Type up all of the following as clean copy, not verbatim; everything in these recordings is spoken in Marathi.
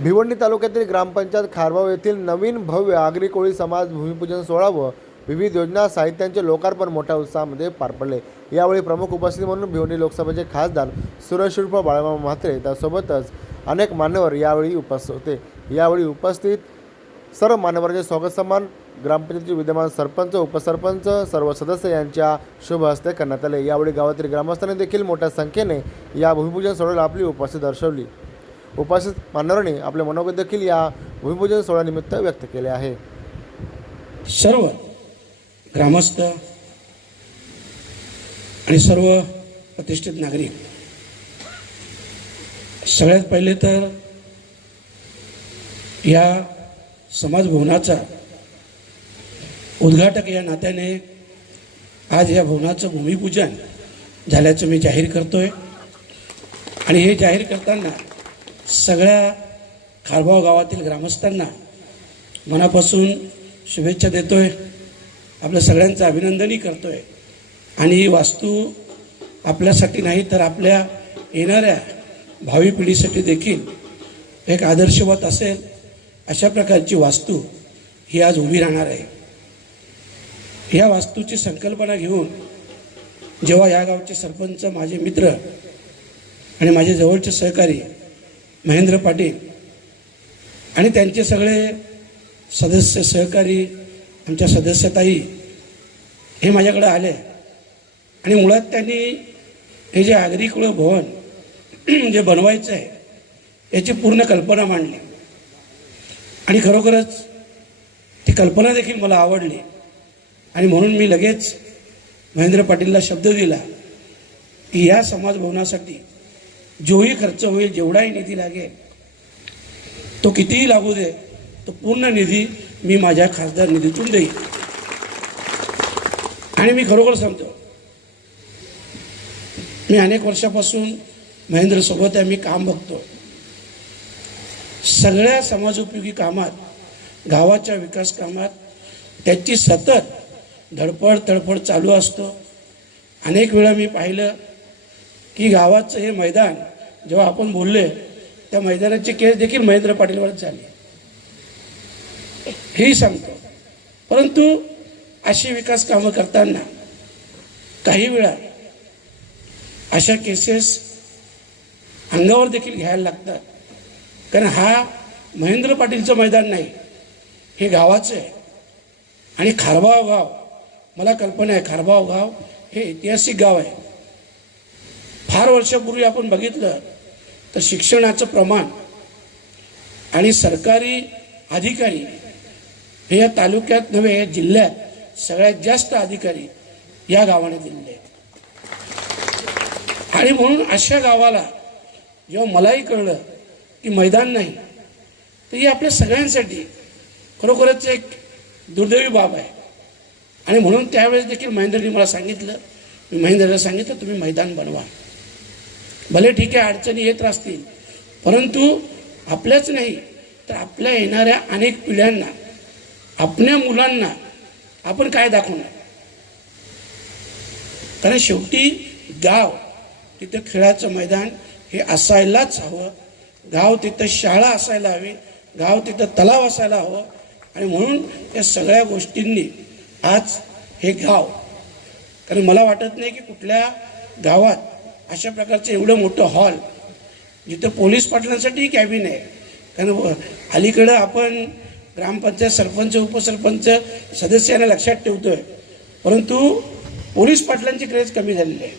भिवंडी तालुक्यातील ग्रामपंचायत खारबाव येथील नवीन भव्य आगरी कोळी समाज भूमिपूजन सोहळा व विविध योजना साहित्यांचे लोकार्पण मोठ्या उत्साहामध्ये पार पडले। यावेळी प्रमुख उपस्थिती म्हणून भिवंडी लोकसभेचे खासदार सुरेश उर्फ बाळामामा म्हात्रे त्यासोबतच अनेक मान्यवर यावेळी उपस्थित होते। यावेळी उपस्थित सर्व मान्यवरांचे स्वागत सन्मान ग्रामपंचायतीचे विद्यमान सरपंच, उपसरपंच, सर्व सदस्य यांच्या शुभ हस्ते करण्यात आले। यावेळी गावातील ग्रामस्थांनी देखील मोठ्या संख्येने या भूमिपूजन सोहळ्याला आपली उपस्थिती दर्शवली। उपस्थित मान्यवरांनी आपले मनोगत देखील या भूमिपूजन सोहळ्यानिमित्त व्यक्त केले आहे। सर्व ग्रामस्थ आणि सर्व प्रतिष्ठित नागरिक, सगळ्यात पहिले तर या समाज भवनाचा उद्घाटक या नात्याने आज या भवनाचं भूमिपूजन झाल्याचं मी जाहीर करतोय। आणि हे जाहीर करताना सगळ्या खारबाव गावातील ग्रामस्थांना मनापासून शुभेच्छा देतोय, आपल्या सगळ्यांचं अभिनंदनही करतोय। आणि ही वास्तू आपल्यासाठी नाही तर आपल्या येणाऱ्या भावी पिढीसाठी देखील एक आदर्शवत असेल अशा प्रकारची वास्तू ही आज उभी राहणार आहे। या वास्तूची संकल्पना घेऊन जेव्हा या गावचे सरपंच, माझे मित्र आणि माझे जवळचे सहकारी महेंद्र पाटील आणि त्यांचे सगळे सदस्य, सहकारी, आमच्या सदस्यताई हे माझ्याकडे आले आणि मुळात त्यांनी हे जे आगरी कुळ भवन जे बनवायचं आहे याची पूर्ण कल्पना मांडली आणि खरोखरच ती कल्पना देखील मला आवडली। आणि म्हणून मी लगेच महेंद्र पाटीलला शब्द दिला की या समाज भवनासाठी जोही खर्च होईल, जेवढाही निधी लागेल, तो कितीही लागू दे, तो पूर्ण निधी मी माझ्या खासदार निधीतून देईन। आणि मी खरोखर सांगतो, मी अनेक वर्षापासून महेंद्र सोबत आहे, मी काम बघतो। सगळ्या समाजोपयोगी कामात, गावाच्या विकास कामात त्याची सतत धडपड तडपड चालू असतो। अनेक वेळा मी पाहिलं की गावाचं हे मैदान जेव्हा आपण बोलले त्या मैदानाची केस देखील महेंद्र पाटीलवरच झाली, हेही सांगतो। परंतु अशी विकास कामं करताना काही वेळा अशा केसेस अंगावर देखील घ्यायला लागतात, कारण हा महेंद्र पाटीलचं मैदान नाही, हे गावाचं आहे। आणि खारबाव गाव, मला कल्पना आहे खारबाव गाव हे ऐतिहासिक गाव आहे। फार वर्षापूर्वी आपण बघितलं तर शिक्षणाचं प्रमाण आणि सरकारी अधिकारी हे या तालुक्यात नव्हे, या जिल्ह्यात सगळ्यात जास्त अधिकारी या गावाने दिलेले आहेत। आणि म्हणून अशा गावाला जेव्हा मलाही कळलं की मैदान नाही, तर ही आपल्या सगळ्यांसाठी खरोखरच एक दुर्दैवी बाब आहे। आणि म्हणून त्यावेळेस देखील महेंद्रनी मला सांगितलं, मी महेंद्रला सांगितलं तुम्ही मैदान बनवा, भले ठीक आहे अडचणी येत असतील, परंतु आपल्याच नाही तर आपल्या येणाऱ्या अनेक पिढ्यांना, आपल्या मुलांना आपण काय दाखवणार। कारण शेवटी गाव तिथं खेळाचं मैदान हे असायलाच हवं, गाव तिथं शाळा असायला हवी, गाव तिथं तलाव असायला हवं। आणि म्हणून या सगळ्या गोष्टींनी आज हे गाव, कारण मला वाटत नाही की कुठल्या गावात अशा प्रकारचं एवढं मोठं हॉल जिथं पोलीस पाटलांसाठी कॅबिन आहे, कारण अलीकडं आपण ग्रामपंचायत सरपंच, उपसरपंच, सदस्यांना लक्षात ठेवतोय, परंतु पोलीस पाटलांची क्रेज कमी झालेली आहे।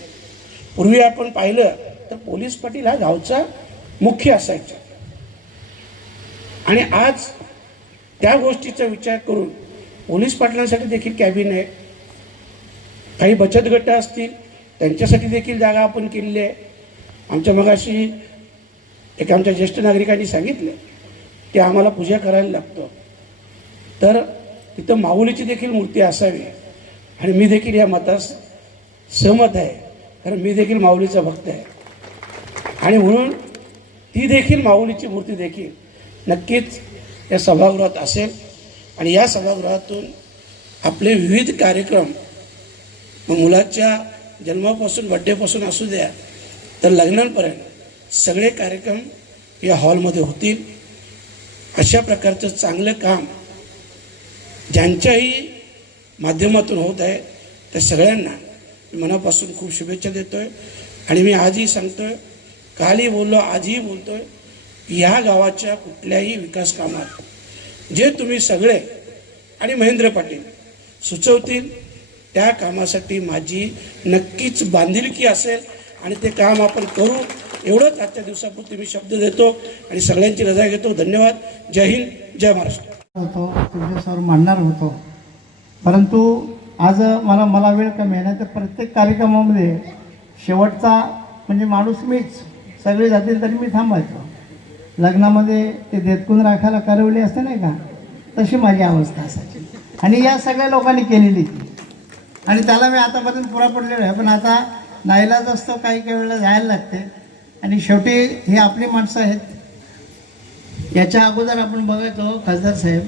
पूर्वी आपण पाहिलं तर पोलीस पाटील हा गावचा मुख्य असायचा आणि आज त्या गोष्टीचा विचार करून पोलीस पाटलांसाठी देखील कॅबिन आहे, काही बचत गट असतील त्यांच्यासाठी देखील जागा आपण केलेली आहे। आमच्या मगाशी एक आमच्या ज्येष्ठ नागरिकांनी सांगितलं की आम्हाला पूजा करायला लागतं, तर तिथं माऊलीची देखील मूर्ती असावी। आणि मी देखील या मतास सहमत आहे, कारण मी देखील माऊलीचा भक्त आहे। आणि म्हणून ती देखील माऊलीची मूर्ती देखील नक्कीच या सभागृहात असेल आणि या सभागृहातून आपले विविध कार्यक्रम, मुलाच्या जन्मापासून बड्डेपासून असू द्या तर लग्नांपर्यंत सगळे कार्यक्रम या हॉलमध्ये होतील अशा प्रकारचं चांगलं काम ज्यांच्याही माध्यमातून होत आहे त्या सगळ्यांना मी मनापासून खूप शुभेच्छा देतोय. आणि मी आजही सांगतोय, कालही बोललो, आजही बोलतोय की ह्या गावाच्या कुठल्याही विकास कामात जे तुम्ही सगळे आणि महेंद्र पाटील सुचवतील त्या कामासाठी माझी नक्कीच बांधिलकी असेल आणि ते काम आपण करू. एवढंच आजच्या दिवसापुरती मी शब्द देतो आणि सगळ्यांची रजा घेतो. धन्यवाद. जय हिंद, जय महाराष्ट्र. होतो तुमच्यासमोर मांडणार होतो, परंतु आज मला वेळ कमी आहे. नाही तर प्रत्येक कार्यक्रमामध्ये शेवटचा म्हणजे माणूस मीच, सगळे जातील तरी मी थांबायचो. लग्नामध्ये ते देतकून राखायला करवली असते नाही का, तशी माझी अवस्था असायची. आणि या सगळ्या लोकांनी केलेली ती, आणि त्याला मी आतापर्यंत पुरा पडलेलो आहे. पण आता नाईलाज असतो, काही काही वेळेला जायला लागते. आणि शेवटी ही आपली माणसं आहेत. याच्या अगोदर आपण बघायचो खासदार साहेब,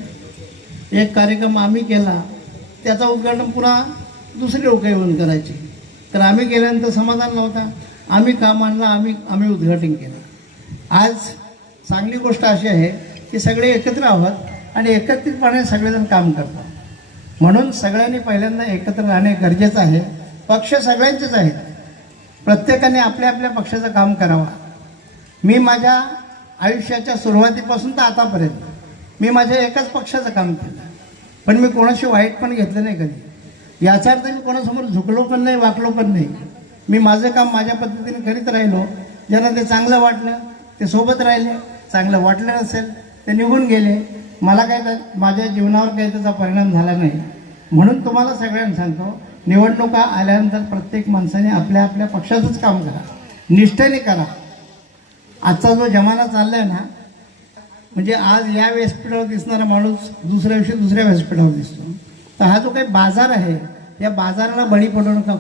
एक कार्यक्रम आम्ही केला, त्याचा उद्घाटन पुन्हा दुसरी लोक येऊन करायची. तर आम्ही केल्यानंतर समाधान नव्हता, आम्ही काम आणलं, आम्ही उद्घाटन केलं. आज चांगली गोष्ट अशी आहे की सगळे एकत्र आहोत आणि एकत्रितपणे सगळेजण काम करतात. म्हणून सगळ्यांनी पहिल्यांदा एकत्र राहणे गरजेचं आहे. पक्ष सगळ्यांचेच आहेत, प्रत्येकाने आपल्या आपल्या पक्षाचं काम करावं. मी माझ्या आयुष्याच्या सुरुवातीपासून तर आतापर्यंत मी माझ्या एकाच पक्षाचं काम केलं, पण मी कोणाशी वाईट पण घेतलं नाही कधी. याचा अर्थ मी कोणासमोर झुकलो पण नाही, वाकलो पण नाही. मी माझं काम माझ्या पद्धतीने करीत राहिलो. ज्यांना ते चांगलं वाटलं ते सोबत राहिले, चांगलं वाटलं नसेल ते निघून गेले. मला काय माझ्या जीवनावर काही त्याचा परिणाम झाला नाही. म्हणून तुम्हाला सगळ्यांना सांगतो, निवडणुका आल्यानंतर प्रत्येक माणसाने आपल्या आपल्या पक्षाचंच काम करा, निष्ठेने करा. आजचा जो जमाना चालला आहे ना, म्हणजे आज या व्यासपीठावर दिसणारा माणूस दुसऱ्या दिवशी दुसऱ्या व्यासपीठावर दिसतो. तर हा जो काही बाजार आहे, या बाजाराला बळी पडू नका.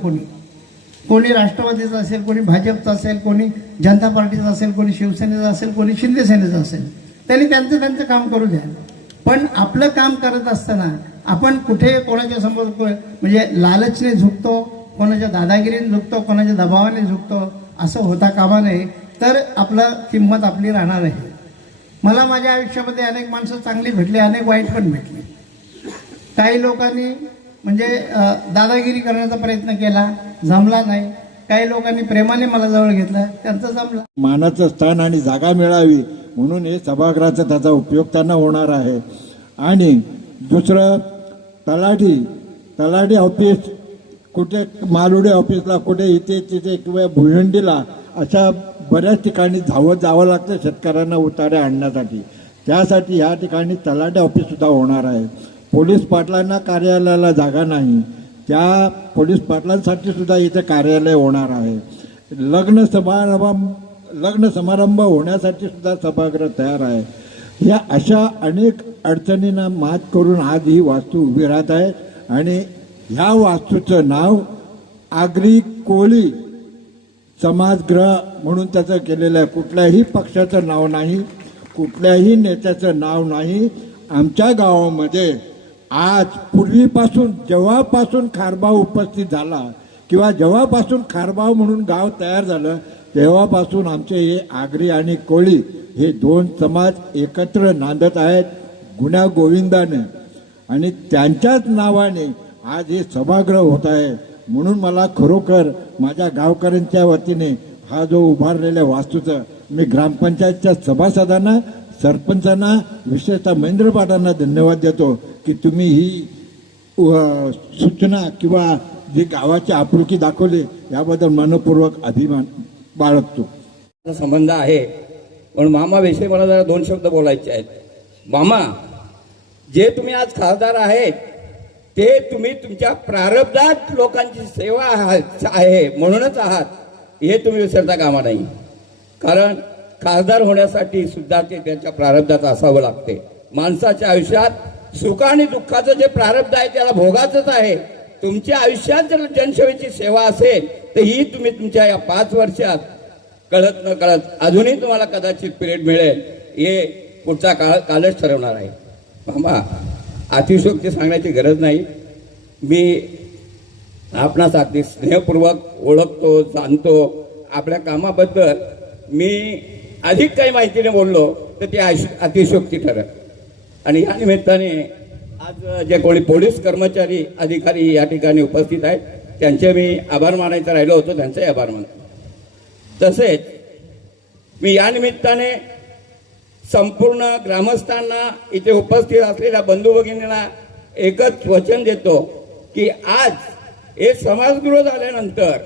कोणी राष्ट्रवादीचा असेल, कोणी भाजपचा असेल, कोणी जनता पार्टीचा असेल, कोणी शिवसेनेचा असेल, कोणी शिंदे सेनेचा असेल, त्यांनी त्यांचं काम करू द्या. पण आपलं काम करत असताना आपण कुठे कोणाच्या समोर म्हणजे लालचने झुकतो, कोणाच्या दादागिरीने झुकतो, कोणाच्या दबावाने झुकतो, असं होता कामा नये. तर आपलं किंमत आपली राहणार आहे. मला माझ्या आयुष्यामध्ये अनेक माणसं चांगली भेटली, अनेक वाईट पण भेटली. काही लोकांनी म्हणजे दादागिरी करण्याचा प्रयत्न केला, जमला नाही. काही लोकांनी प्रेमाने मला जवळ घेतलं, त्यांचं जमलं. मानाचं स्थान आणि जागा मिळावी म्हणून हे सभागृहाचा त्याचा उपयोग त्यांना होणार आहे. आणि दुसरं, तलाठी ऑफिस कुठे, मालुडे ऑफिसला कुठे, इथे तिथे किंवा भुईंडीला, अशा बऱ्याच ठिकाणी जावं लागतं शेतकऱ्यांना उतारे आणण्यासाठी. त्यासाठी ह्या ठिकाणी तलाठी ऑफिससुद्धा होणार आहे. पोलीस पाटलांना कार्यालयाला जागा नाही, त्या पोलीस पाटलांसाठी सुद्धा इथे कार्यालय होणार आहे. लग्न समारंभ होण्यासाठी सुद्धा सभागृह तयार आहे. या अशा अनेक अडचणींना मात करून आज ही वास्तू उभी राहत आहे. आणि ह्या वास्तूचं नाव आगरी कोळी समाजगृह म्हणून त्याचं केलेलं आहे. कुठल्याही पक्षाचं नाव नाही, कुठल्याही नेत्याचं नाव नाही. आमच्या गावामध्ये आज पूर्वीपासून, जेव्हापासून खारबाव उपस्थित झाला किंवा जेव्हापासून खारबाव म्हणून गाव तयार झालं, तेव्हापासून आमचे हे आगरी आणि कोळी हे दोन समाज एकत्र नांदत आहेत गुण्या गोविंदाने. आणि त्यांच्याच नावाने आज हे सभागृह होत आहे. म्हणून मला खरोखर माझ्या गावकऱ्यांच्या वतीने हा जो उभारलेल्या वास्तूचं मी ग्रामपंचायतच्या सभासदांना, सरपंचांना, विशेषतः महेंद्र पाटलांना धन्यवाद देतो की तुम्ही ही सूचना किंवा जी गावाची आपुलकी दाखवली याबद्दल मनपूर्वक अभिमान बाळगतो. संबंध आहे. पण मामाविषयी मला जरा दोन शब्द बोलायचे आहेत. मामा, जे तुम्ही आज खासदार आहेत ते तुम्ही तुमच्या प्रारब्धात लोकांची सेवा आहे म्हणूनच आहात, हे तुम्ही विसरता कामा नाही. कारण खासदार होण्यासाठी सुद्धा ते त्यांच्या प्रारब्धात असावं लागते. माणसाच्या आयुष्यात सुख आणि दुःखाचं जे प्रारब्ध आहे त्याला भोगाचंच आहे. तुमच्या आयुष्यात जर जनसेवेची सेवा असेल तर ही तुम्ही तुमच्या या 5 वर्षात कळत न कळत अजूनही तुम्हाला कदाचित पिरियड मिळेल, हे पुढचा कालच ठरवणार आहे. मामा, अतिशयोक्ती सांगण्याची गरज नाही. मी आपणास अगदी स्नेहपूर्वक ओळखतो, जाणतो. आपल्या कामाबद्दल मी अधिक काही माहितीने बोललो तर ती अतिशयोक्ती ठरत. आणि या निमित्ताने आज जे कोणी पोलीस कर्मचारी अधिकारी या ठिकाणी उपस्थित आहेत त्यांचे मी आभार मानायचं राहिलो होतो, त्यांचे आभार मानतो. तसेच मी या निमित्ताने संपूर्ण ग्रामस्थांना, इथे उपस्थित असलेल्या बंधू भगिनींना एकच वचन देतो की आज हे समाजगृह झाल्यानंतर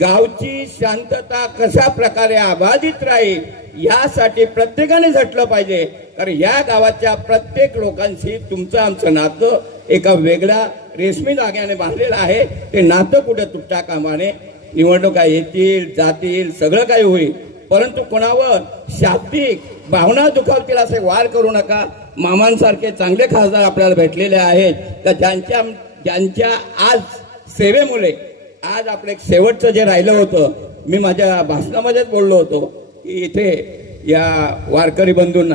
गावची शांतता कशा प्रकारे अबाधित राहील यासाठी प्रत्येकाने झटलं पाहिजे. कारण या गावाच्या प्रत्येक लोकांशी तुमचं आमचं नातं एका वेगळ्या रेशमी धाग्याने बांधलेलं आहे. ते नातं कुठे तुटता कामा नये. निवडणुका येतील, जातील, सगळं काही होईल, परंतु कोणावर शाब्दिक भावना दुखावतील असे वार करू नका. मामांसारखे चांगले खासदार आपल्याला भेटलेले आहेत तर ज्यांच्या आज सेवेमुळे आज आपलं एक शेवटचं जे राहिलं होतं, मी माझ्या भाषणामध्येच बोललो होतो की इथे या वारकरी बंधूंना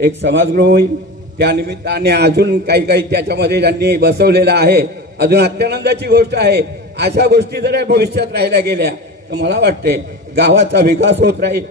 एक समाजगृह होईल. त्यानिमित्ताने अजून काही त्याच्यामध्ये ज्यांनी बसवलेलं आहे. अजून अत्यानंदाची गोष्ट आहे, अशा गोष्टी जर भविष्यात राहिल्या गेल्या तर मला वाटते गावाचा विकास होत राहील.